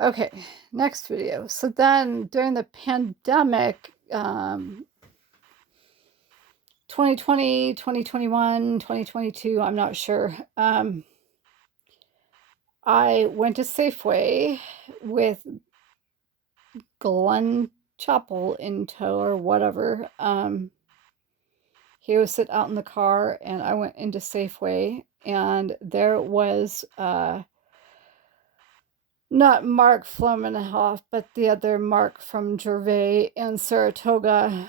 Okay, next video. So then during the pandemic, 2020, 2021, 2022, I'm not sure. I went to Safeway with Glenn Chappell in tow or whatever. He was sit out in the car and I went into Safeway and there was not Mark Flomenhoff, but the other Mark from Gervais in Saratoga.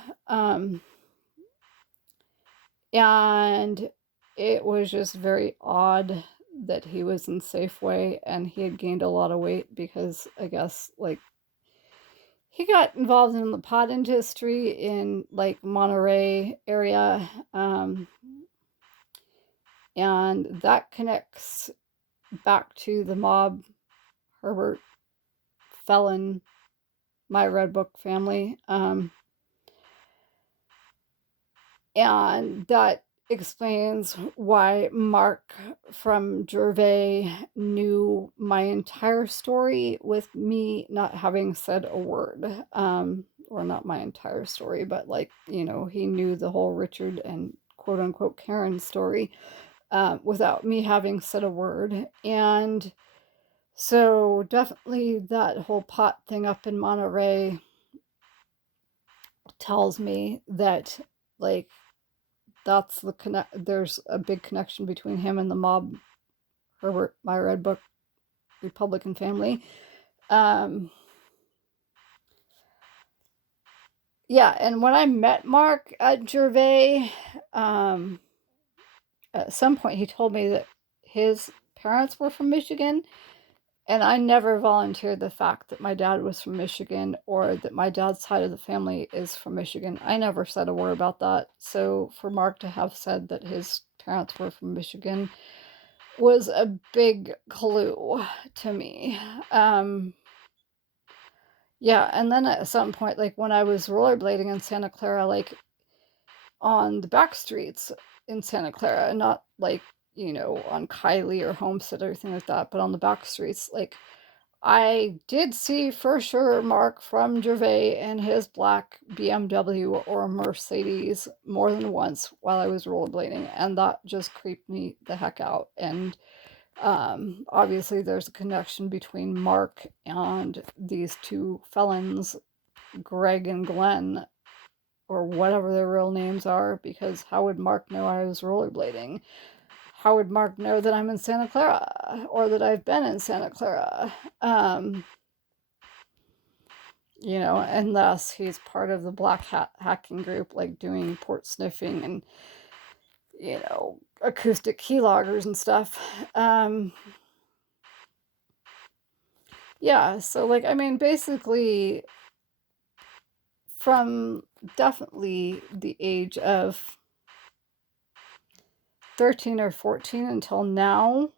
And it was just very odd that he was in Safeway and he had gained a lot of weight because I guess like he got involved in the pot industry in like Monterey area. And that connects back to the mob, Herbert Felon, my Red Book family. And that explains why Mark from Gervais knew my entire story with me not having said a word. Or not my entire story, but like, he knew the whole Richard and quote unquote Karen story without me having said a word. And so definitely that whole pot thing up in Monterey tells me that like there's a big connection between him and the mob, Herbert, my Red Book Republican family. Yeah, and when I met Mark at Gervais, at some point he told me that his parents were from Michigan, and I never volunteered the fact that my dad was from Michigan or that my dad's side of the family is from Michigan. I never said a word about that. So for Mark to have said that his parents were from Michigan was a big clue to me. Yeah, and then at some point, like when I was rollerblading in Santa Clara, like on the back streets in Santa Clara, not like, on Kylie or Homestead or anything like that, but on the back streets, like I did see for sure Mark from Gervais in his black BMW or Mercedes more than once while I was rollerblading, and that just creeped me the heck out. And obviously, there's a connection between Mark and these two felons, Greg and Glenn, or whatever their real names are, because how would Mark know I was rollerblading? How would Mark know that I'm in Santa Clara or that I've been in Santa Clara? Unless he's part of the black hat hacking group, like doing port sniffing and, acoustic keyloggers and stuff. Yeah, so like, I mean, basically, from definitely the age of 13 or 14 until now,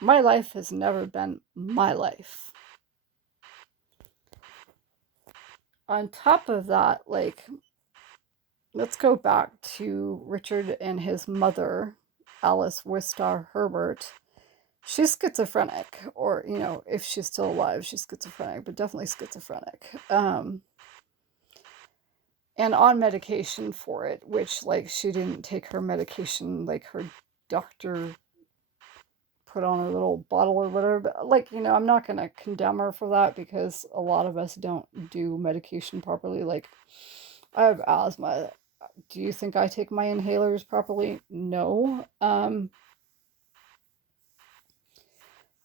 my life has never been my life. On top of that, like, let's go back to Richard and his mother, Alice Wistar Herbert. She's schizophrenic, or, if she's still alive, she's schizophrenic, but definitely schizophrenic. And on medication for it, which, like, she didn't take her medication, like, her doctor put on a little bottle or whatever. But, like, I'm not going to condemn her for that because a lot of us don't do medication properly. Like, I have asthma. Do you think I take my inhalers properly? No. I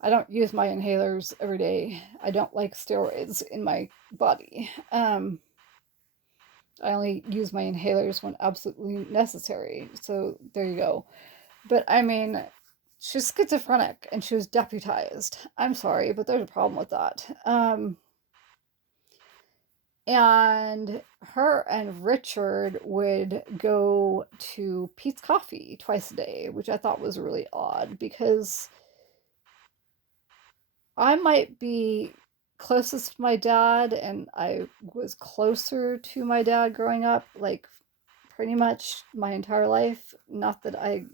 don't use my inhalers every day. I don't like steroids in my body. I only use my inhalers when absolutely necessary. So there you go. But I mean, she's schizophrenic and she was deputized. I'm sorry, but there's a problem with that. And her and Richard would go to Pete's Coffee twice a day, which I thought was really odd because I might be closest to my dad and I was closer to my dad growing up, like pretty much my entire life. Not that I,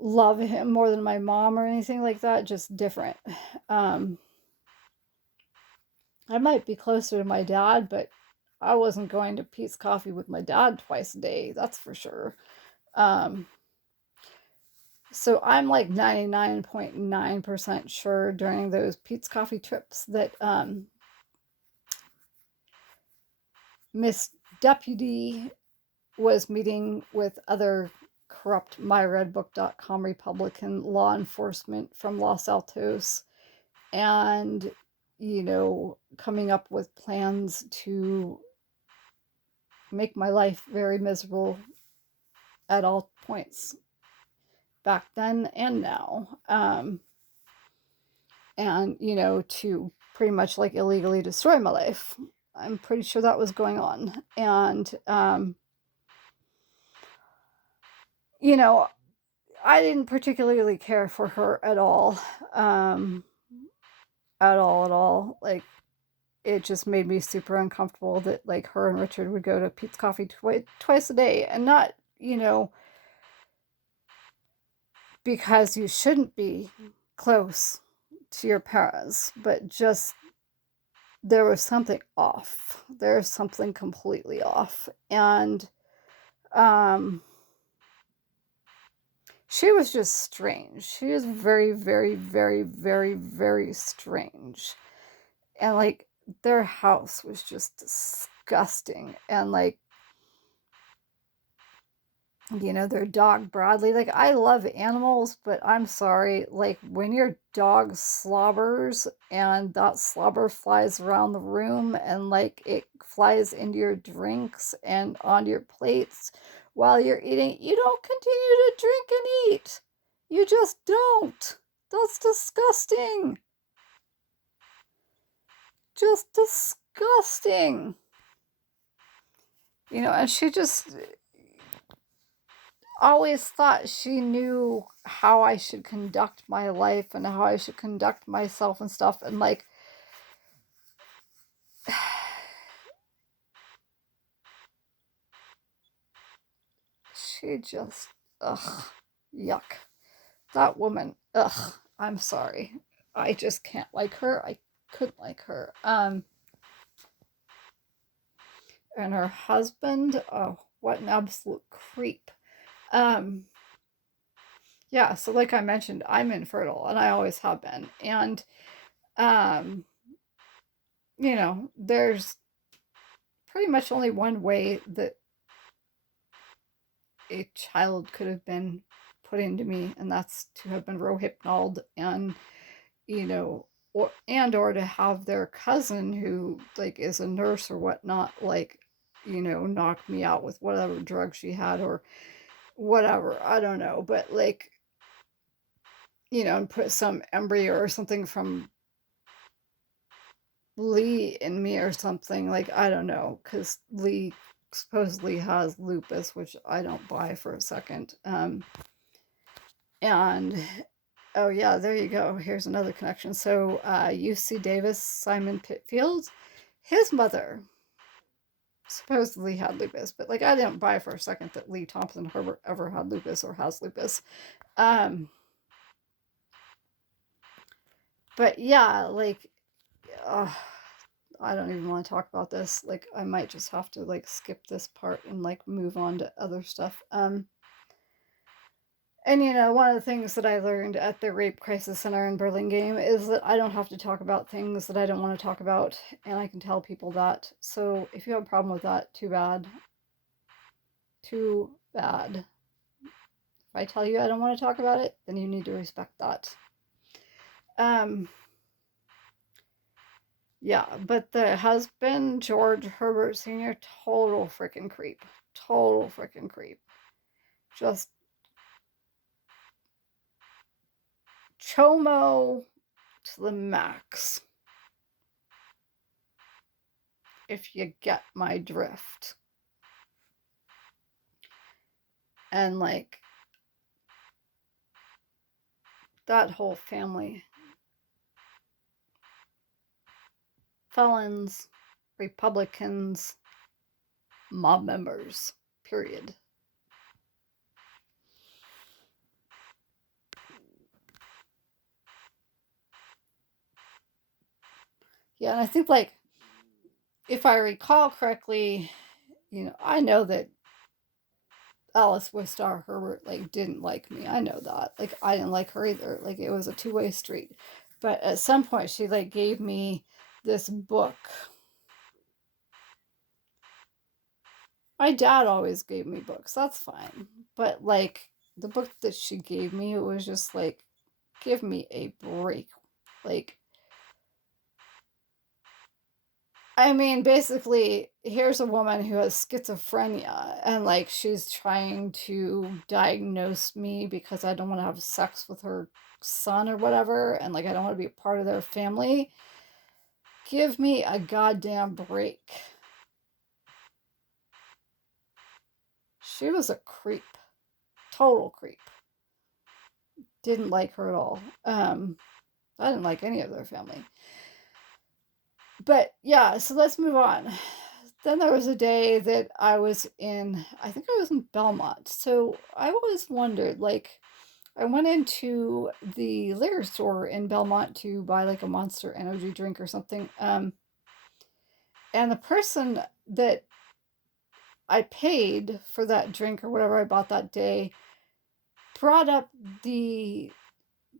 love him more than my mom or anything like that, just different. Um, I might be closer to my dad, but I wasn't going to Pete's Coffee with my dad twice a day, that's for sure. Um, so I'm like 99.9% sure during those Pete's Coffee trips that Miss Deputy was meeting with other corrupt MyRedBook.com Republican law enforcement from Los Altos and, coming up with plans to make my life very miserable at all points back then and now. And, to pretty much like illegally destroy my life. I'm pretty sure that was going on. And, you know, I didn't particularly care for her at all. At all, at all. Like, it just made me super uncomfortable that, like, her and Richard would go to Pete's Coffee twice a day. And not, because you shouldn't be close to your parents, but just there was something off. There's something completely off. And um she was just strange. She was very, very, very, very, very strange. And like their house was just disgusting. And like, their dog Bradley, like I love animals, but I'm sorry, like when your dog slobbers and that slobber flies around the room and like it flies into your drinks and on your plates while you're eating, you don't continue to drink and eat. You just don't. That's disgusting. Just disgusting. And she just always thought she knew how I should conduct my life and how I should conduct myself and stuff. And like, she just, ugh, yuck. That woman, ugh, I'm sorry. I just can't like her. I couldn't like her. And her husband, oh, what an absolute creep. Um, yeah, so like I mentioned, I'm infertile and I always have been. And, um, there's pretty much only one way that a child could have been put into me, and that's to have been rohypnoled and, or to have their cousin who like is a nurse or whatnot, like, knock me out with whatever drug she had or whatever. I don't know. But like, and put some embryo or something from Lee in me or something. Like, I don't know, because Lee supposedly has lupus, which I don't buy for a second. And oh yeah, there you go. Here's another connection. So UC Davis, Simon Pitfield, his mother supposedly had lupus, but like I didn't buy for a second that Lee Thompson Herbert ever had lupus or has lupus. But yeah, like, I don't even want to talk about this. Like, I might just have to like skip this part and like move on to other stuff. And one of the things that I learned at the Rape Crisis Center in Burlingame is that I don't have to talk about things that I don't want to talk about, and I can tell people that. So if you have a problem with that, too bad. Too bad. If I tell you I don't want to talk about it, then you need to respect that. Yeah, but the husband, George Herbert Sr., total freaking creep. Total freaking creep. Just chomo to the max. If you get my drift. And like, that whole family. Felons, Republicans, mob members, period. Yeah, and I think, like, if I recall correctly, I know that Alice Wistar Herbert, like, didn't like me. I know that. Like, I didn't like her either. Like, it was a two-way street. But at some point, she, like, gave me this book. My dad always gave me books. That's fine. But, like, the book that she gave me, it was just like, give me a break. Like, I mean, basically, here's a woman who has schizophrenia, and, like, she's trying to diagnose me because I don't wanna have sex with her son or whatever, and, like, I don't wanna be a part of their family. Give me a goddamn break. She was a creep. Total creep. Didn't like her at all. I didn't like any of their family. But yeah, so let's move on. Then there was a day that I think I was in Belmont. So I always wondered, like, I went into the liquor store in Belmont to buy like a Monster Energy drink or something. And the person that I paid for that drink or whatever I bought that day brought up the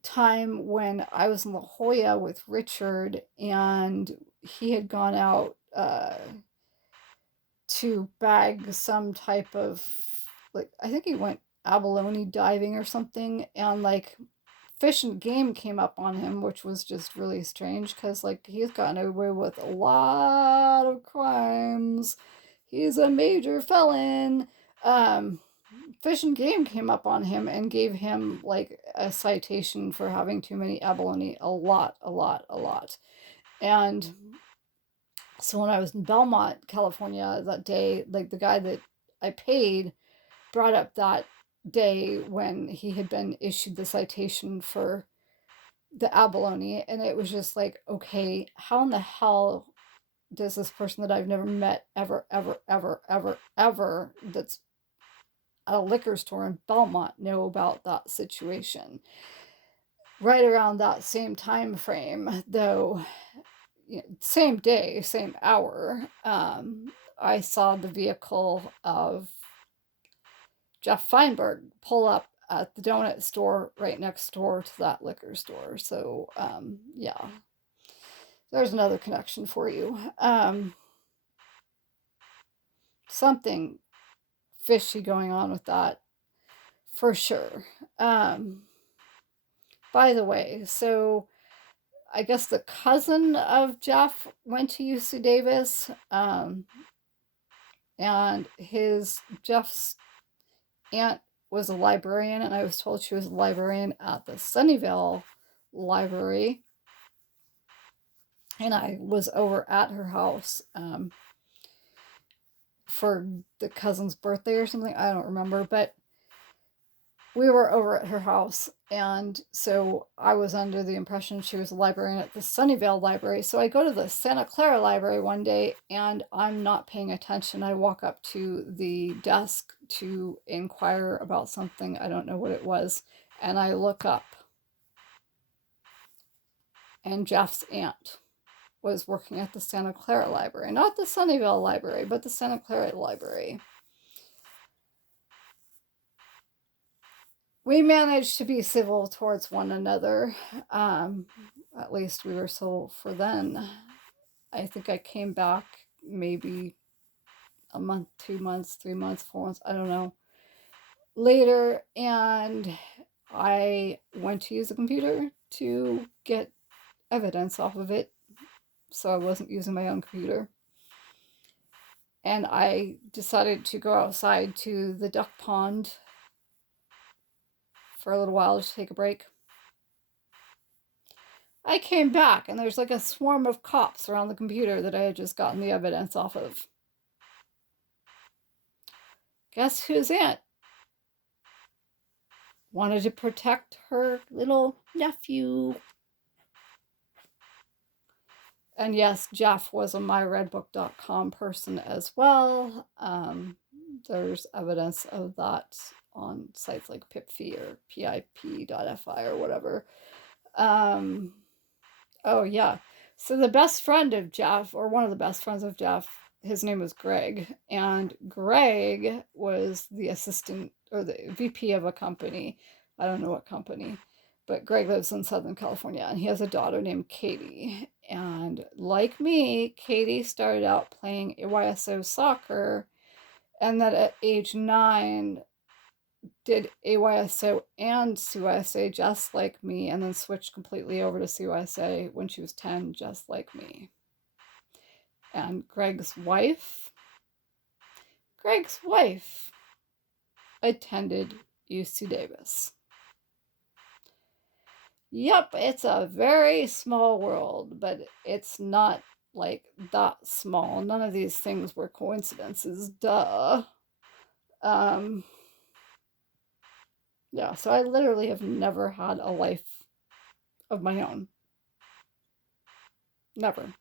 time when I was in La Jolla with Richard and he had gone out to bag some type of, like, I think he went abalone diving or something, and like Fish and Game came up on him, which was just really strange because, like, he's gotten away with a lot of crimes. He's a major felon. Um, Fish and Game came up on him and gave him like a citation for having too many abalone. A lot, a lot, a lot. And so when I was in Belmont, California that day, like the guy that I paid brought up that day when he had been issued the citation for the abalone, and it was just like, okay, how in the hell does this person that I've never met ever, ever, ever, ever, ever, that's at a liquor store in Belmont know about that situation? Right around that same time frame, though, same day, same hour, I saw the vehicle of Jeff Feinberg pull up at the donut store right next door to that liquor store. So, yeah, there's another connection for you. Something fishy going on with that for sure. By the way, so I guess the cousin of Jeff went to UC Davis, and Jeff's aunt was a librarian, and I was told she was a librarian at the Sunnyvale Library. And I was over at her house for the cousin's birthday or something. I don't remember, but we were over at her house, and so I was under the impression she was a librarian at the Sunnyvale Library. So I go to the Santa Clara Library one day, and I'm not paying attention. I walk up to the desk to inquire about something. I don't know what it was, and I look up, and Jeff's aunt was working at the Santa Clara Library. Not the Sunnyvale Library, but the Santa Clara Library. We managed to be civil towards one another. At least we were civil for then. I think I came back maybe a month, 2 months, 3 months, 4 months, I don't know, later, and I went to use the computer to get evidence off of it, so I wasn't using my own computer. And I decided to go outside to the duck pond for a little while to take a break. I came back and there's like a swarm of cops around the computer that I had just gotten the evidence off of. Guess whose aunt wanted to protect her little nephew? And yes, Jeff was a myredbook.com person as well. There's evidence of that on sites like PipFi or pip.fi or whatever. Oh, yeah. So the best friend of Jeff, or one of the best friends of Jeff, his name was Greg, and Greg was the assistant or the VP of a company. I don't know what company, but Greg lives in Southern California, and he has a daughter named Katie. And like me, Katie started out playing AYSO soccer, and that at age 9 did AYSO and CYSA just like me, and then switched completely over to CYSA when she was 10, just like me. And Greg's wife attended UC Davis. Yep, it's a very small world, but it's not like that small. None of these things were coincidences, duh. Um, yeah, so I literally have never had a life of my own. Never.